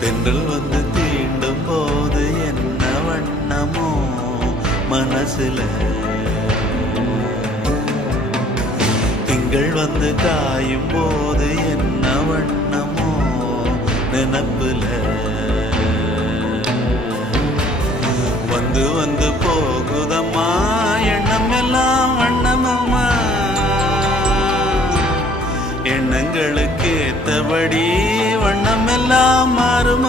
தென்றல் வந்து தீண்டும் போது என்ன வண்ணமோ மனசுல, திங்கள் வந்து காயும் போது என்ன வண்ணமோ நினப்புல, வந்து வந்து போகுதம்மா எண்ணம் எல்லாம் வண்ணமம்மா, எண்ணங்களுக்கு ஏத்தபடி வண்ணம் எல்லாம் மாறுமா.